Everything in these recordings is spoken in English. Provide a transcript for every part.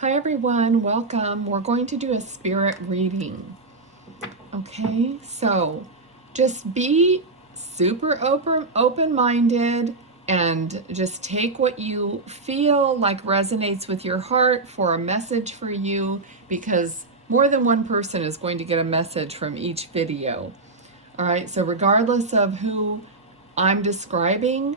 Hi everyone, welcome. We're going to do a spirit reading. Okay, so just be super open-minded and just take what you feel like resonates with your heart for a message for you, because more than one person is going to get a message from each video. All right, so regardless of who I'm describing,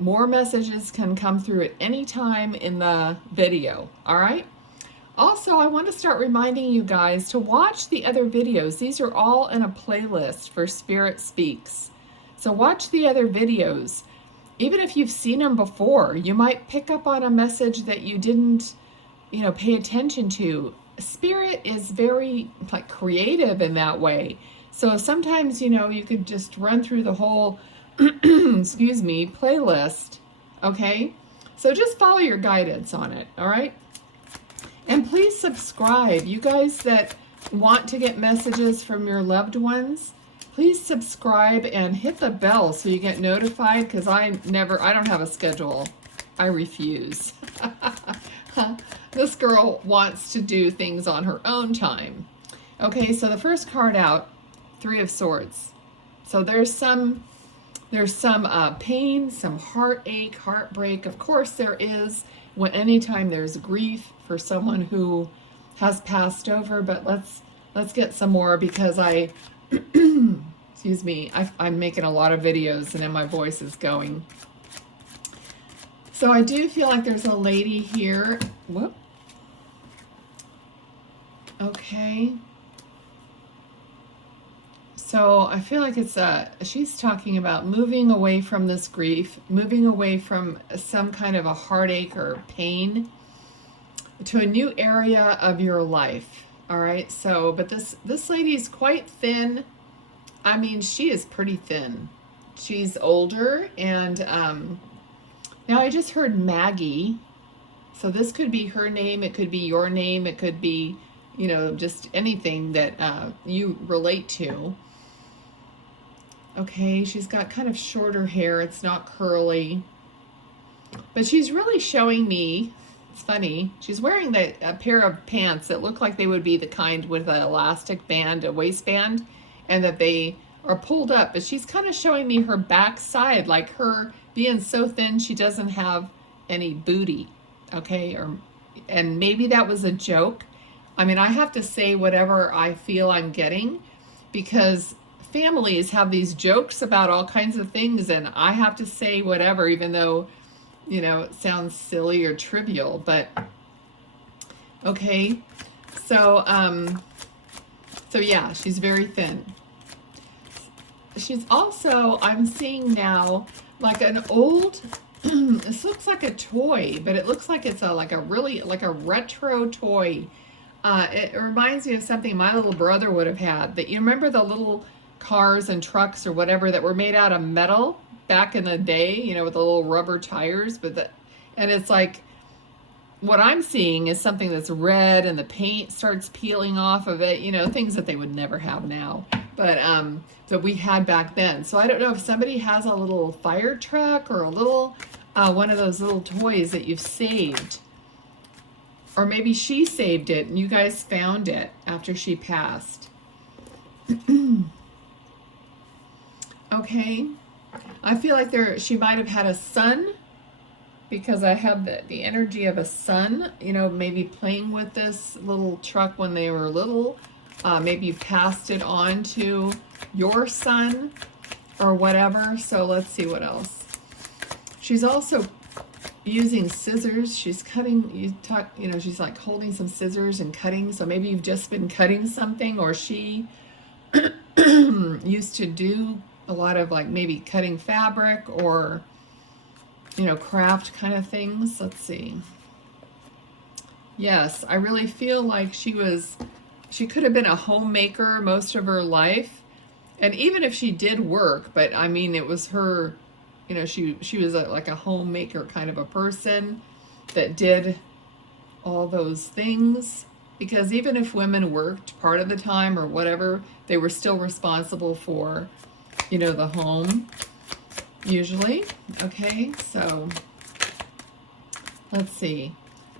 more messages can come through at any time in the video, all right? Also, I want to start reminding you guys to watch the other videos. These are all in a playlist for Spirit Speaks. So watch the other videos. Even if you've seen them before, you might pick up on a message that you didn't, pay attention to. Spirit is very creative in that way. So sometimes, you could just run through the whole excuse me, playlist, okay? So just follow your guidance on it, all right? And please subscribe. You guys that want to get messages from your loved ones, please subscribe and hit the bell so you get notified, because I don't have a schedule. I refuse. This girl wants to do things on her own time. Okay, so the first card out, Three of Swords. So there's some pain, some heartache, heartbreak. Of course there is, anytime there's grief for someone who has passed over, but let's get some more, because excuse me, I'm making a lot of videos and then my voice is going. So I do feel like there's a lady here. Whoop. Okay. So I feel like she's talking about moving away from this grief, moving away from some kind of a heartache or pain to a new area of your life. All right. So, but this lady is quite thin. I mean, she is pretty thin. She's older, and now I just heard Maggie. So this could be her name. It could be your name. It could be, just anything that you relate to. Okay, she's got kind of shorter hair. It's not curly. But she's really showing me, it's funny, she's wearing a pair of pants that look like they would be the kind with an elastic band, a waistband, and that they are pulled up. But she's kind of showing me her back side, like her being so thin she doesn't have any booty. Okay, and maybe that was a joke. I mean, I have to say whatever I feel I'm getting, because families have these jokes about all kinds of things, and I have to say whatever, even though, it sounds silly or trivial. But okay, so yeah, she's very thin. She's also, I'm seeing now, like an old, this looks like a toy, but it looks like it's a retro toy. It reminds me of something my little brother would have had. That, you remember the little cars and trucks or whatever that were made out of metal back in the day, with the little rubber tires, and it's like, what I'm seeing is something that's red and the paint starts peeling off of it, things that they would never have now, but that we had back then. So I don't know if somebody has a little fire truck or a little one of those little toys that you've saved, or maybe she saved it and you guys found it after she passed. Okay, I feel like she might have had a son, because I have the energy of a son, maybe playing with this little truck when they were little. Maybe you passed it on to your son or whatever. So let's see what else. She's also using scissors. She's cutting, she's like holding some scissors and cutting. So maybe you've just been cutting something, or she used to do a lot of maybe cutting fabric or, craft kind of things. Let's see. Yes, I really feel like she could have been a homemaker most of her life. And even if she did work, but I mean, it was her, she was like a homemaker kind of a person that did all those things. Because even if women worked part of the time or whatever, they were still responsible for, the home, usually. Okay, so let's see.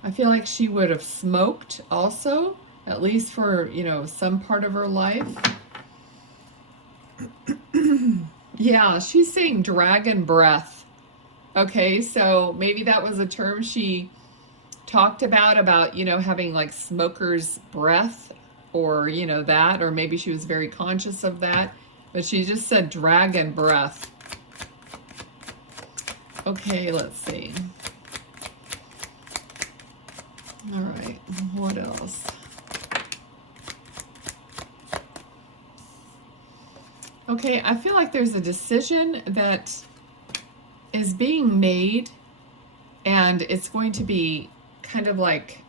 I feel like she would have smoked also, at least for, you know, some part of her life. Yeah, she's saying dragon breath. Okay, so maybe that was a term she talked about, you know, having like smoker's breath, or, you know, that, or maybe she was very conscious of that, but she just said dragon breath. Okay, let's see. All right, what else? Okay, I feel like there's a decision that is being made, and it's going to be kind of like,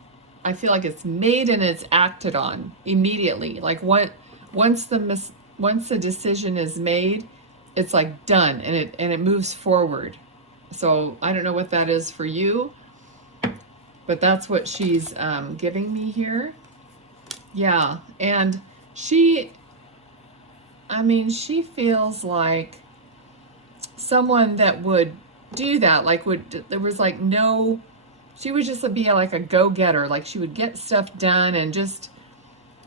I feel like it's made and it's acted on immediately. Like once the decision is made, it's like done, and it moves forward. So I don't know what that is for you, but that's what she's giving me here. Yeah, and she feels like someone that would do that, like there was like no, she would just be like a go-getter, like she would get stuff done, and just,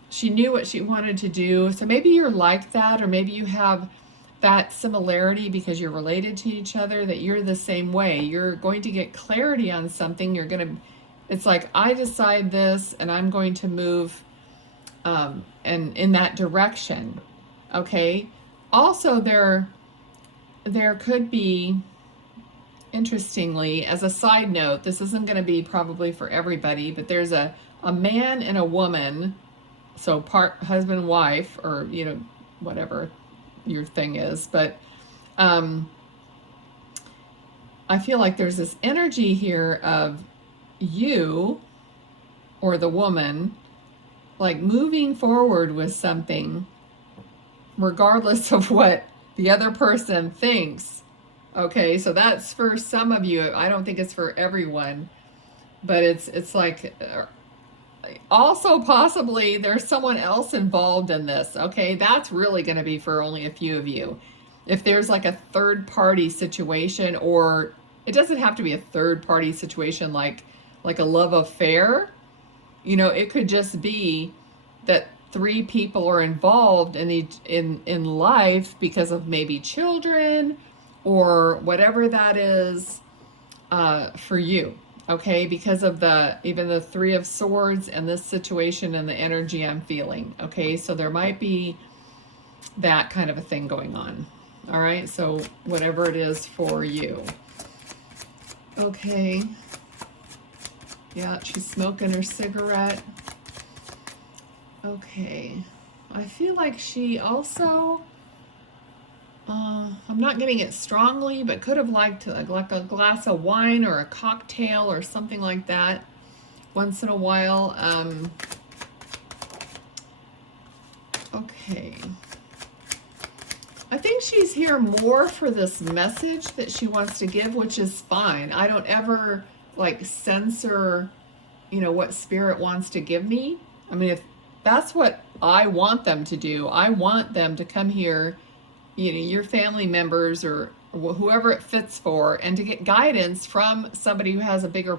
she knew what she wanted to do. So maybe you're like that, or maybe you have that similarity because you're related to each other, that you're the same way. You're going to get clarity on something. It's like, I decide this and I'm going to move and in that direction. Okay. Also, there could be, interestingly, as a side note, this isn't going to be probably for everybody, but there's a man and a woman, so part husband and wife, or, you know, whatever your thing is, but I feel like there's this energy here of you, or the woman, like moving forward with something regardless of what the other person thinks. Okay, so that's for some of you. I don't think it's for everyone, but it's like, also possibly there's someone else involved in this. Okay, that's really going to be for only a few of you. If there's like a third party situation, or it doesn't have to be a third party situation like a love affair, you know, it could just be that three people are involved in life because of maybe children or whatever that is for you. Okay, because of even the Three of Swords and this situation and the energy I'm feeling. Okay, so there might be that kind of a thing going on. All right, so whatever it is for you. Okay. Yeah, she's smoking her cigarette. Okay. I feel like she also, I'm not getting it strongly, but could have liked like a glass of wine or a cocktail or something like that once in a while. Okay. I think she's here more for this message that she wants to give, which is fine. I don't ever like censor, you know, what spirit wants to give me. I mean, if that's what I want them to do, I want them to come here, you know, your family members or whoever it fits for, and to get guidance from somebody who has a bigger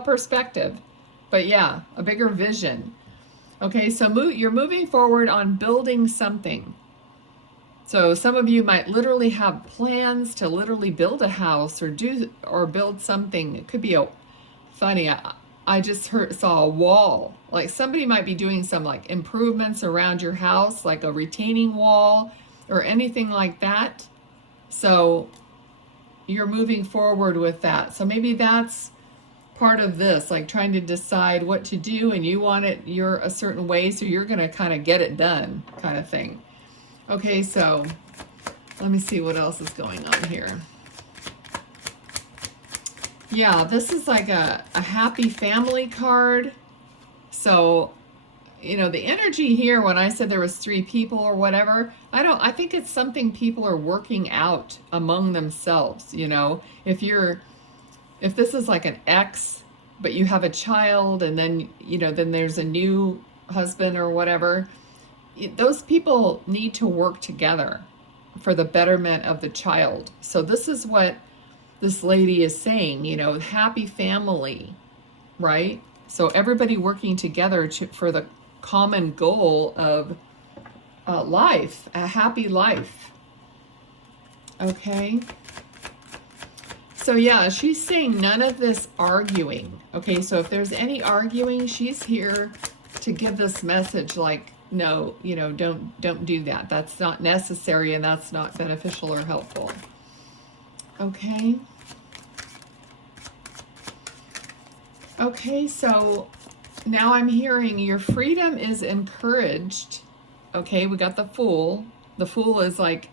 perspective, but yeah, a bigger vision. Okay, so you're moving forward on building something. So some of you might literally have plans to literally build a house or build something. It could be funny. I just saw a wall. Like somebody might be doing some like improvements around your house, like a retaining wall or anything like that. So you're moving forward with that. So maybe that's part of this, like trying to decide what to do, and you want it you're a certain way, so you're going to kind of get it done kind of thing. Okay, so let me see what else is going on here. Yeah, this is like a happy family card. So, you know, the energy here, when I said there was three people or whatever, I think it's something people are working out among themselves, you know. If this is like an ex, but you have a child, and then, you know, then there's a new husband or whatever, those people need to work together for the betterment of the child. So this is this lady is saying, you know, happy family, right? So everybody working together for the common goal of life, a happy life. Okay. So yeah, she's saying none of this arguing. Okay, so if there's any arguing, she's here to give this message like, no, you know, don't do that. That's not necessary and that's not beneficial or helpful. Okay. Okay, so now I'm hearing your freedom is encouraged. Okay, we got the Fool. The Fool is like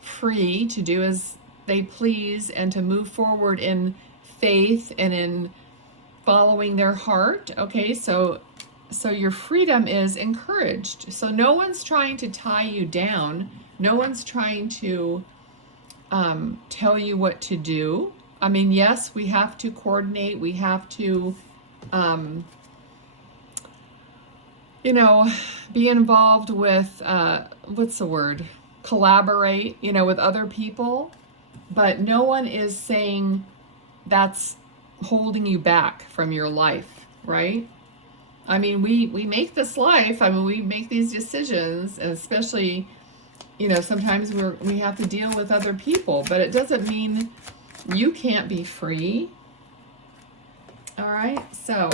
free to do as they please and to move forward in faith and in following their heart. Okay, so your freedom is encouraged. So no one's trying to tie you down. No one's trying to tell you what to do. I mean, yes, we have to coordinate. We have to, you know, be involved with, what's the word? Collaborate, you know, with other people. But no one is saying that's holding you back from your life, right? I mean, we make this life. I mean, we make these decisions, and especially, you know, sometimes we have to deal with other people, but it doesn't mean you can't be free. All right, so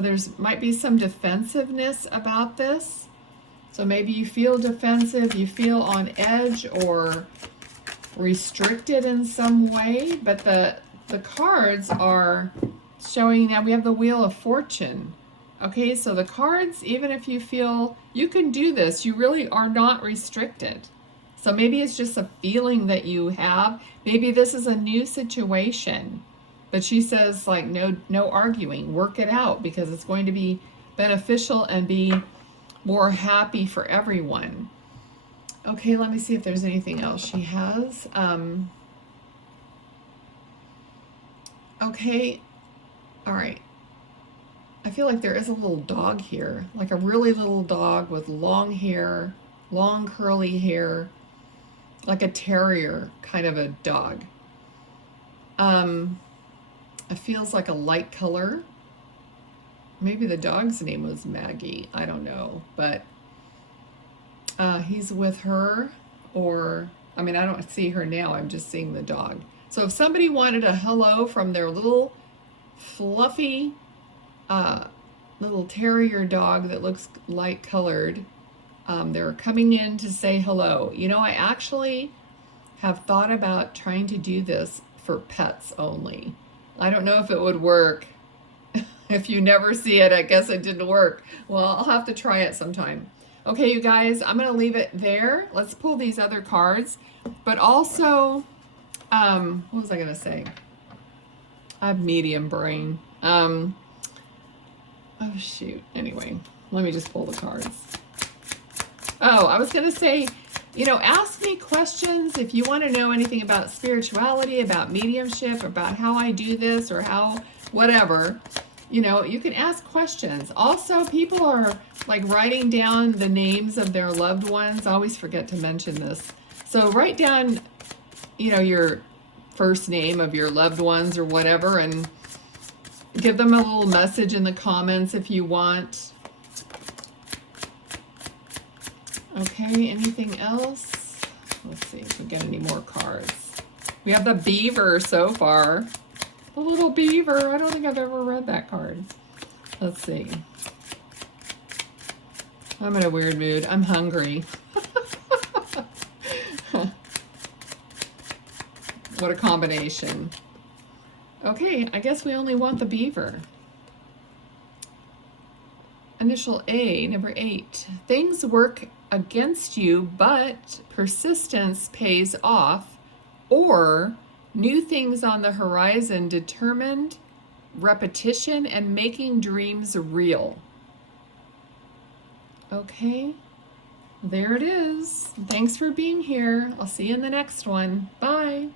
there's might be some defensiveness about this. So maybe you feel defensive, you feel on edge or restricted in some way, but the cards are showing now we have the Wheel of Fortune. Okay, so the cards, even if you feel you can do this, you really are not restricted. So maybe it's just a feeling that you have. Maybe this is a new situation. But she says, like, no arguing, work it out because it's going to be beneficial and be more happy for everyone. Okay, let me see if there's anything else she has. Okay, all right. I feel like there is a little dog here, like a really little dog with long hair, long curly hair, like a terrier kind of a dog. It feels like a light color. Maybe the dog's name was Maggie. I don't know, but he's with her, or I mean, I don't see her now. I'm just seeing the dog. So if somebody wanted a hello from their little fluffy little terrier dog that looks light colored, they're coming in to say hello. You know, I actually have thought about trying to do this for pets only. I don't know if it would work. If you never see it, I guess it didn't work. Well, I'll have to try it sometime. Okay, you guys, I'm going to leave it there. Let's pull these other cards. But also, what was I going to say? I have medium brain. Oh, shoot. Anyway, let me just pull the cards. Oh, I was going to say, you know, ask me questions if you want to know anything about spirituality, about mediumship, about how I do this or how, whatever. You know, you can ask questions. Also, people are like writing down the names of their loved ones. I always forget to mention this. So write down, you know, your first name of your loved ones or whatever, and give them a little message in the comments if you want. Okay, anything else? Let's see if we get any more cards. We have the beaver so far. The little beaver. I don't think I've ever read that card. Let's see. I'm in a weird mood. I'm hungry. What a combination. Okay, I guess we only want the beaver. Initial A, number 8. Things work against you, but persistence pays off, or new things on the horizon, determined repetition and making dreams real. Okay, there it is. Thanks for being here. I'll see you in the next one. Bye.